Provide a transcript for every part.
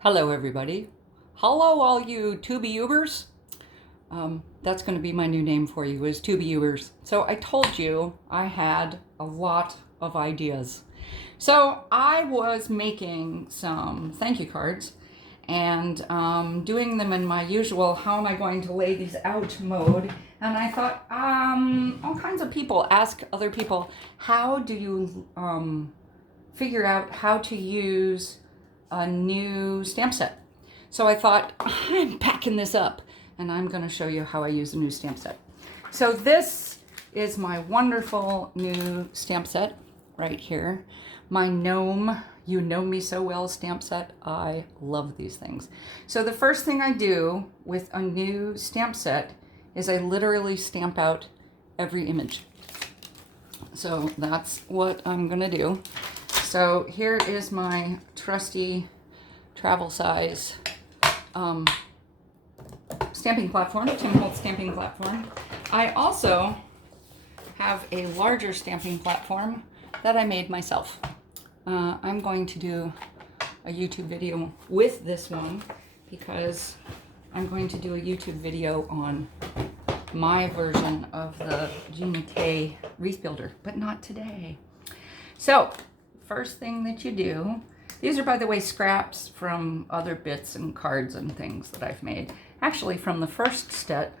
Hello, everybody. Hello, all you Tubi-ubers. That's going to be my new name for you, is Tubi-ubers. So I told you I had a lot of ideas. So I was making some thank you cards and doing them in my usual how am I going to lay these out mode. And I thought, all kinds of people ask other people, how do you figure out how to use a new stamp set? So I thought, I'm packing this up and I'm going to show you how I use a new stamp set. So this is my wonderful new stamp set right here. My Gnome, You Know Me So Well stamp set. I love these things. So the first thing I do with a new stamp set is I literally stamp out every image. So that's what I'm going to do. So here is my trusty travel size stamping platform, Tim Holtz stamping platform. I also have a larger stamping platform that I made myself. I'm going to do a YouTube video with this one because I'm going to do a YouTube video on my version of the Gina K wreath builder, but not today. So first thing that you do, these are, by the way, scraps from other bits and cards and things that I've made. Actually, from the first set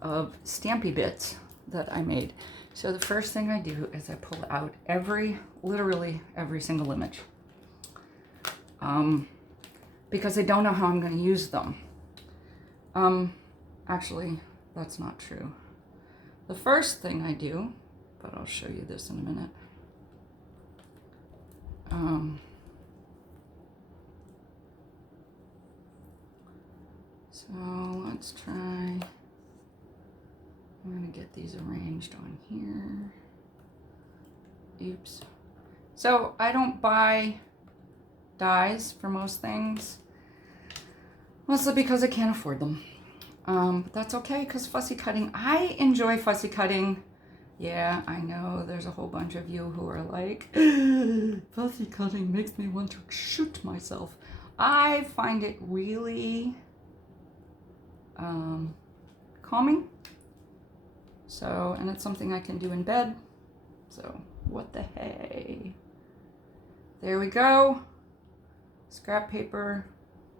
of Stampy bits that I made. So the first thing I do is I pull out literally every single image. Because I don't know how I'm going to use them. Actually, that's not true. The first thing I do, but I'll show you this in a minute. So let's try, I'm going to get these arranged on here. Oops. So I don't buy dies for most things, mostly because I can't afford them. But that's okay, because fussy cutting, I enjoy fussy cutting. Yeah, I know there's a whole bunch of you who are like, fussy cutting makes me want to shoot myself. I find it really calming. So, and it's something I can do in bed. So, what the hey? There we go. Scrap paper.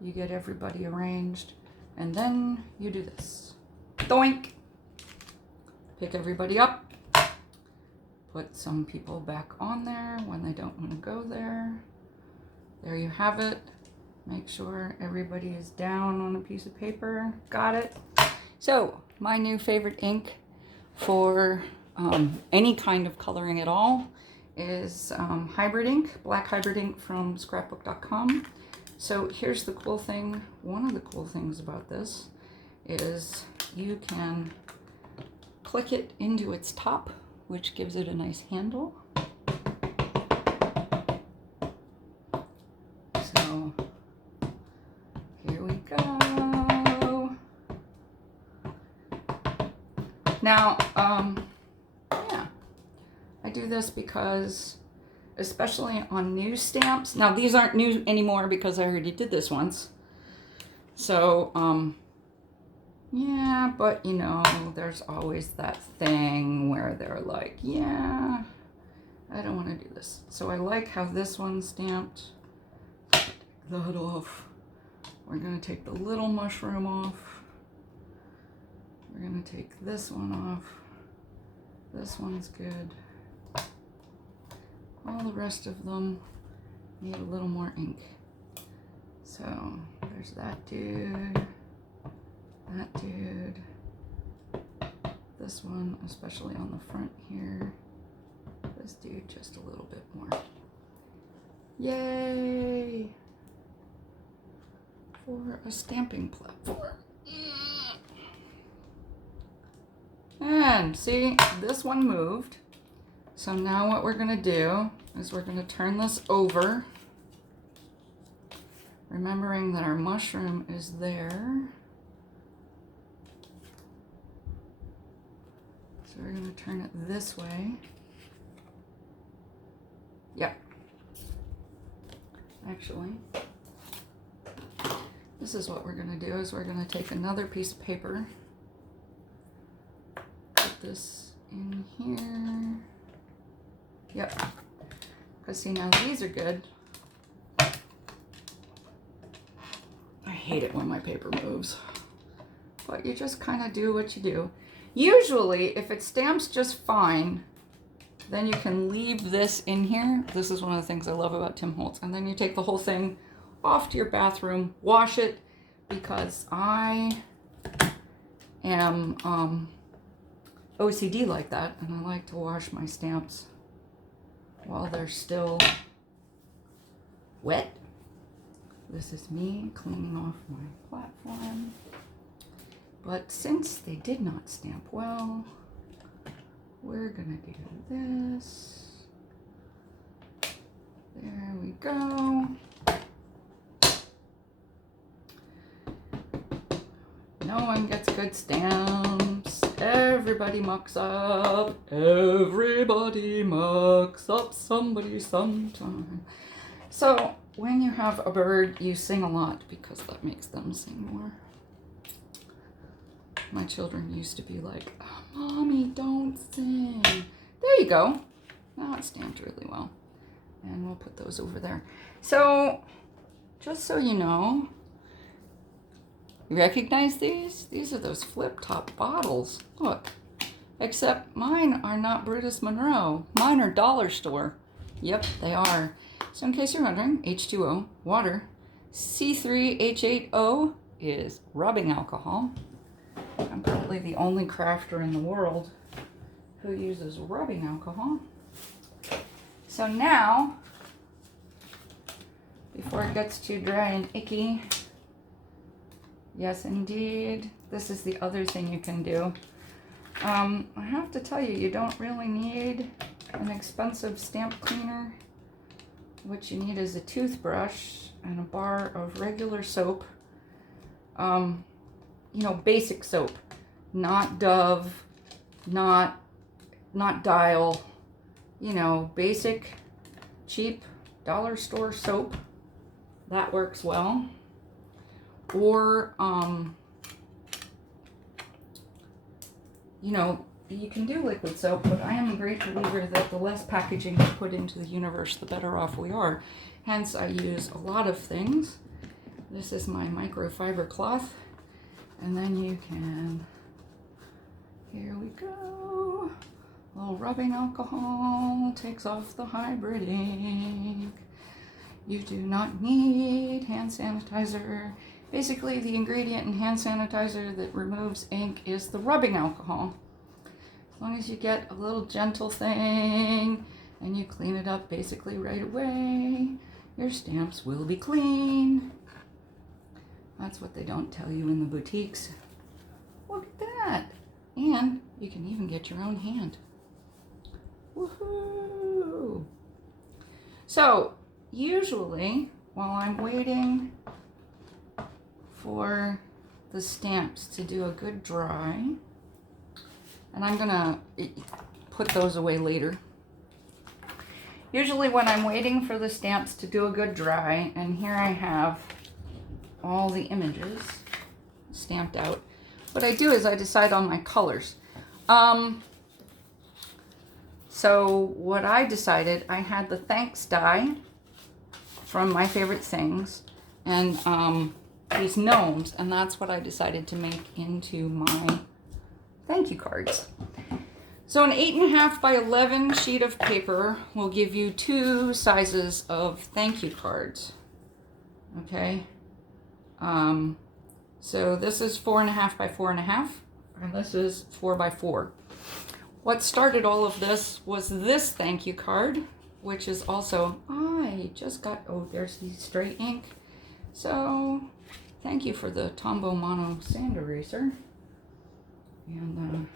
You get everybody arranged. And then you do this. Doink! Pick everybody up. Put some people back on there when they don't want to go there. There you have it. Make sure everybody is down on a piece of paper. Got it. So, my new favorite ink for any kind of coloring at all is hybrid ink, black hybrid ink from scrapbook.com. So here's the cool thing. One of the cool things about this is you can click it into its top, which gives it a nice handle. So here we go. Now, yeah, I do this because, especially on new stamps, now these aren't new anymore because I already did this once. So, yeah, but you know, there's always that thing where they're like, yeah, I don't want to do this. So I like how this one's stamped. Take that off. We're going to take the little mushroom off. We're going to take this one off. This one's good. All the rest of them need a little more ink. So there's that dude. That dude, this one, especially on the front here, this dude just a little bit more. Yay! For a stamping platform. And see, this one moved. So now what we're gonna do is we're gonna turn this over, remembering that our mushroom is there. So we're going to turn it this way. Yep. Actually, This is what we're going to do, is we're going to take another piece of paper, put this in here. Yep. Because see, now these are good. I hate it when my paper moves. But you just kind of do what you do. Usually, if it stamps just fine, then you can leave this in here. This is one of the things I love about Tim Holtz. And then you take the whole thing off to your bathroom, wash it, because I am OCD like that, and I like to wash my stamps while they're still wet. This is me cleaning off my platform. But since they did not stamp well, we're gonna do this. There we go. No one gets good stamps. Everybody mucks up. Everybody mucks up somebody sometime. So when you have a bird, you sing a lot because that makes them sing more. My children used to be like, oh, Mommy, don't sing. There you go. Now it's stamped really well. And we'll put those over there. So, just so you know, you recognize these? These are those flip-top bottles. Look. Except mine are not Brutus Monroe. Mine are dollar store. Yep, they are. So in case you're wondering, H2O, water. C3H8O is rubbing alcohol. I'm probably the only crafter in the world who uses rubbing alcohol. So now, before it gets too dry and icky, yes indeed, this is the other thing you can do. I have to tell you, you don't really need an expensive stamp cleaner. What you need is a toothbrush and a bar of regular soap. You know, basic soap, not Dove, not Dial, you know, basic, cheap dollar store soap. That works well. Or, you know, you can do liquid soap, but I am a great believer that the less packaging you put into the universe, the better off we are. Hence, I use a lot of things. This is my microfiber cloth. And then you can, here we go, a little rubbing alcohol takes off the hybrid ink. You do not need hand sanitizer. Basically, the ingredient in hand sanitizer that removes ink is the rubbing alcohol. As long as you get a little gentle thing and you clean it up basically right away, your stamps will be clean. That's what they don't tell you in the boutiques. Look at that. And you can even get your own hand. Woohoo! So, usually, while I'm waiting for the stamps to do a good dry, and I'm gonna put those away later. Usually when I'm waiting for the stamps to do a good dry, and here I have all the images stamped out, what I do is I decide on my colors. So what I decided, I had the thanks die from My Favorite Things, and these gnomes, and that's what I decided to make into my thank you cards. So an 8.5 by 11 sheet of paper will give you 2 sizes of thank you cards. Okay. So this is 4.5 by 4.5, and this is 4 by 4. What started all of this was this thank you card, which is also, I just got, oh, there's the stray ink. So thank you for the Tombow Mono sand eraser. And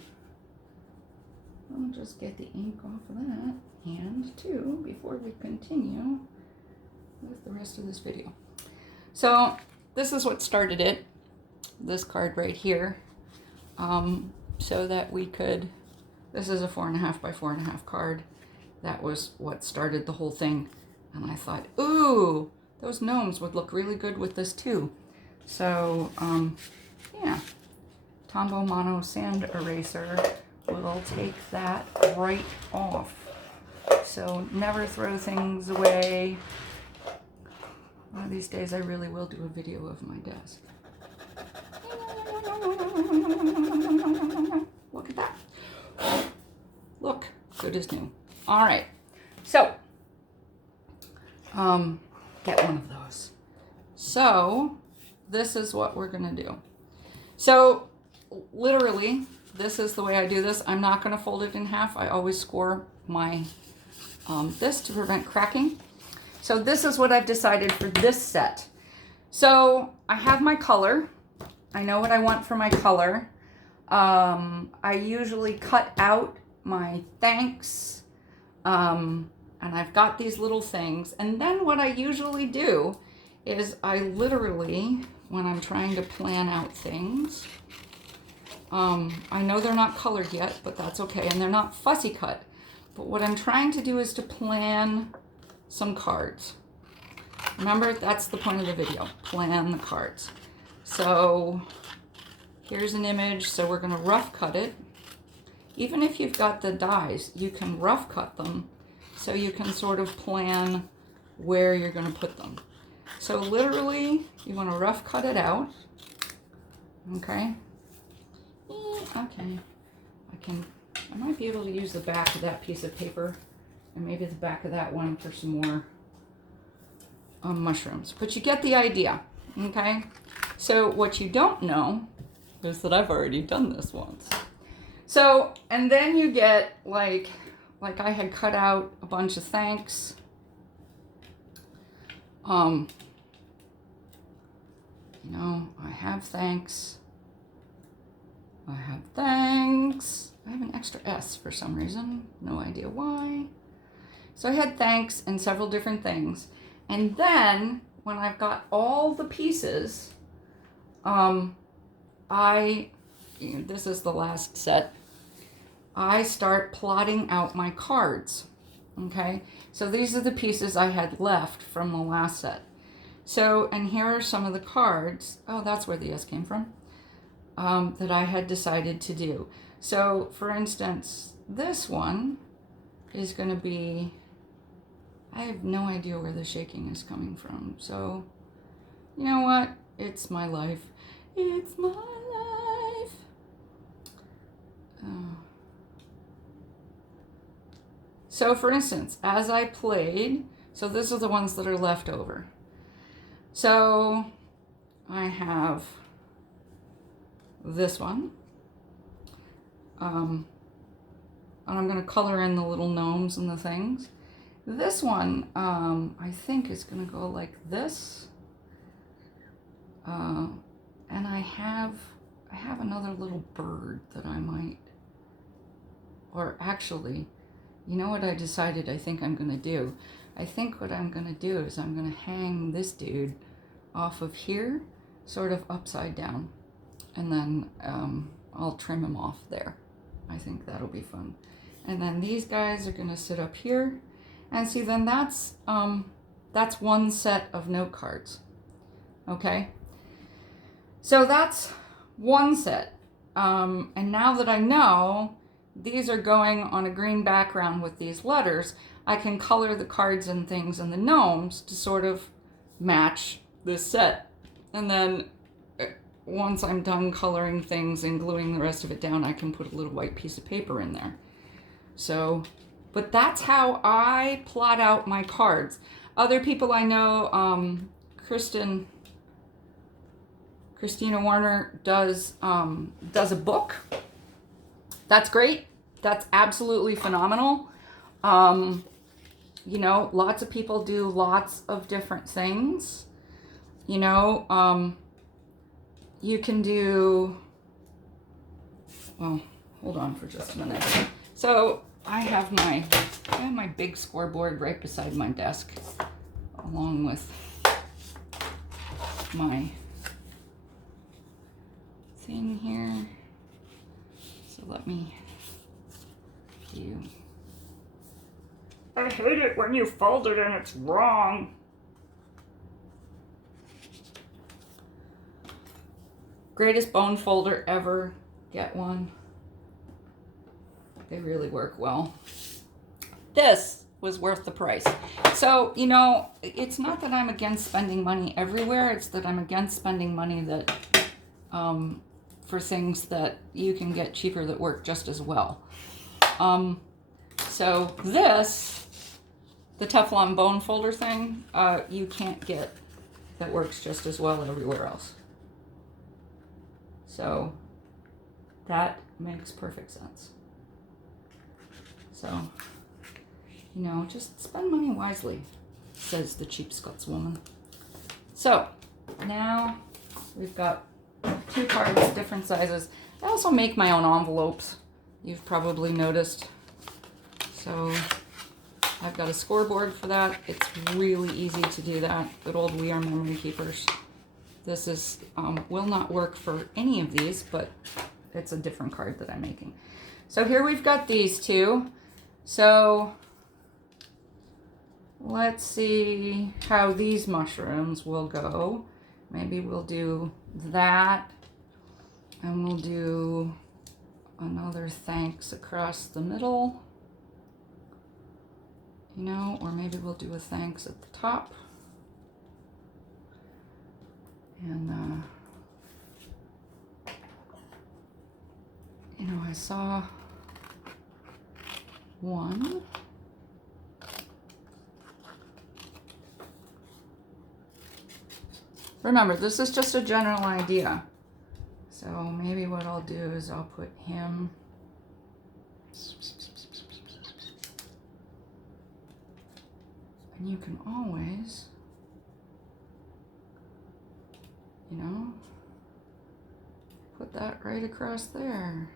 I'll just get the ink off of that hand too before we continue with the rest of this video. So this is what started it, this card right here, so that we could, this is a 4.5 by 4.5 card. That was what started the whole thing. And I thought, ooh, those gnomes would look really good with this too. So, yeah, Tombow Mono Sand Eraser will take that right off. So never throw things away. One of these days I really will do a video of my desk. Look at that. Look, good as new. All right, so get one of those. So this is what we're gonna do. So literally, this is the way I do this. I'm not gonna fold it in half. I always score my this to prevent cracking. So this is what I've decided for this set. So I have my color. I know what I want for my color. I usually cut out my thanks, and I've got these little things. And then what I usually do is I literally, when I'm trying to plan out things, I know they're not colored yet, but that's okay. And they're not fussy cut. But what I'm trying to do is to plan some cards. Remember, that's the point of the video, plan the cards. So here's an image, so we're gonna rough cut it. Even if you've got the dies, you can rough cut them so you can sort of plan where you're gonna put them. So literally, you wanna rough cut it out, okay? Okay, I might be able to use the back of that piece of paper and maybe the back of that one for some more mushrooms. But you get the idea, okay? So what you don't know is that I've already done this once. So, and then you get like I had cut out a bunch of thanks. You know, I have thanks. I have thanks. I have an extra S for some reason. No idea why. So I had thanks and several different things. And then when I've got all the pieces, this is the last set, I start plotting out my cards. Okay, so these are the pieces I had left from the last set. So, and here are some of the cards. Oh, that's where the S came from. That I had decided to do. So, for instance, this one is going to be, I have no idea where the shaking is coming from. So, you know what? It's my life. It's my life. So, for instance, as I played, so this are the ones that are left over. So, I have this one. And I'm going to color in the little gnomes and the things. This one, I think is going to go like this. And I have another little bird that I might, or actually, you know what I decided I think I'm going to do? I think what I'm going to do is I'm going to hang this dude off of here, sort of upside down. And then I'll trim him off there. I think that'll be fun. And then these guys are gonna sit up here. And see, then that's one set of note cards. Okay? So that's one set. And now that I know these are going on a green background with these letters, I can color the cards and things and the gnomes to sort of match this set. And then once I'm done coloring things and gluing the rest of it down, I can put a little white piece of paper in there. So, but that's how I plot out my cards. Other people I know, Christina Warner does a book. That's great. That's absolutely phenomenal. You know, lots of people do lots of different things. You know, you can do, well, hold on for just a minute. So I have my big scoreboard right beside my desk, along with my thing here. So let me do. I hate it when you fold it and it's wrong. Greatest bone folder ever. Get one. They really work well. This was worth the price. So, you know, it's not that I'm against spending money everywhere. It's that I'm against spending money that for things that you can get cheaper that work just as well. So this, the Teflon bone folder thing, you can't get that works just as well everywhere else. So that makes perfect sense. So, you know, just spend money wisely, says the cheap Scotswoman. So now we've got 2 cards, different sizes. I also make my own envelopes, you've probably noticed. So I've got a scoreboard for that. It's really easy to do that. Good old We Are Memory Keepers. This is will not work for any of these, but it's a different card that I'm making. So here we've got these 2. So let's see how these mushrooms will go. Maybe we'll do that, and we'll do another thanks across the middle, you know, or maybe we'll do a thanks at the top. And, you know, I saw one. Remember, this is just a general idea. So maybe what I'll do is I'll put him and you can always, you know, put that right across there.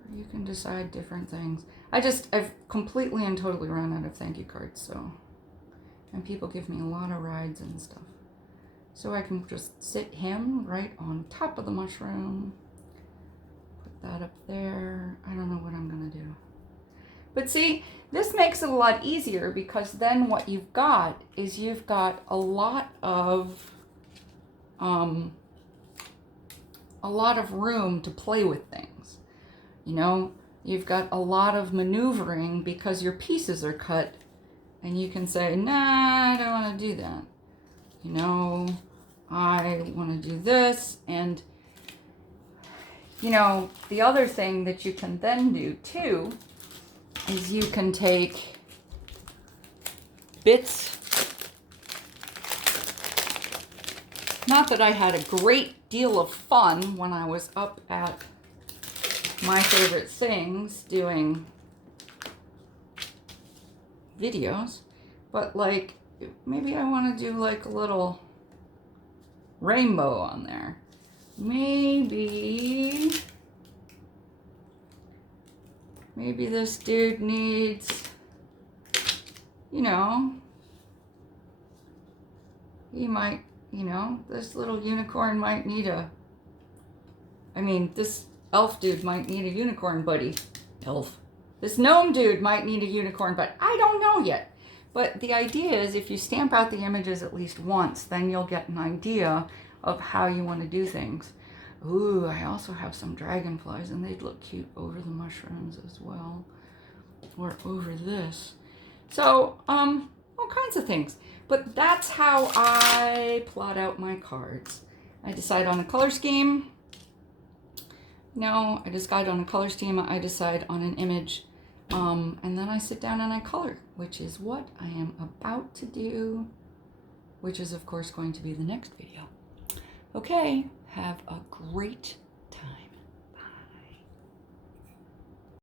Or you can decide different things. I've completely and totally run out of thank you cards, so, and people give me a lot of rides and stuff. So I can just sit him right on top of the mushroom. Put that up there. I don't know what I'm gonna do. But see, this makes it a lot easier because then what you've got is you've got a lot of room to play with things. You know, you've got a lot of maneuvering because your pieces are cut, and you can say, nah, I don't want to do that. You know, I want to do this. And, you know, the other thing that you can then do too is you can take bits. Not that I had a great deal of fun when I was up at My Favorite Things doing videos, but like maybe I want to do like a little rainbow on there. Maybe this dude needs, you know, he might, you know, this little unicorn might need this elf dude might need a unicorn buddy. Elf. This gnome dude might need a unicorn, but I don't know yet. But the idea is if you stamp out the images at least once, then you'll get an idea of how you want to do things. Ooh, I also have some dragonflies, and they'd look cute over the mushrooms as well, or over this. So, all kinds of things. But that's how I plot out my cards. I decide on a color scheme. No, I decide on a color scheme. I decide on an image. And then I sit down and I color, which is what I am about to do, which is, of course, going to be the next video. Okay, have a great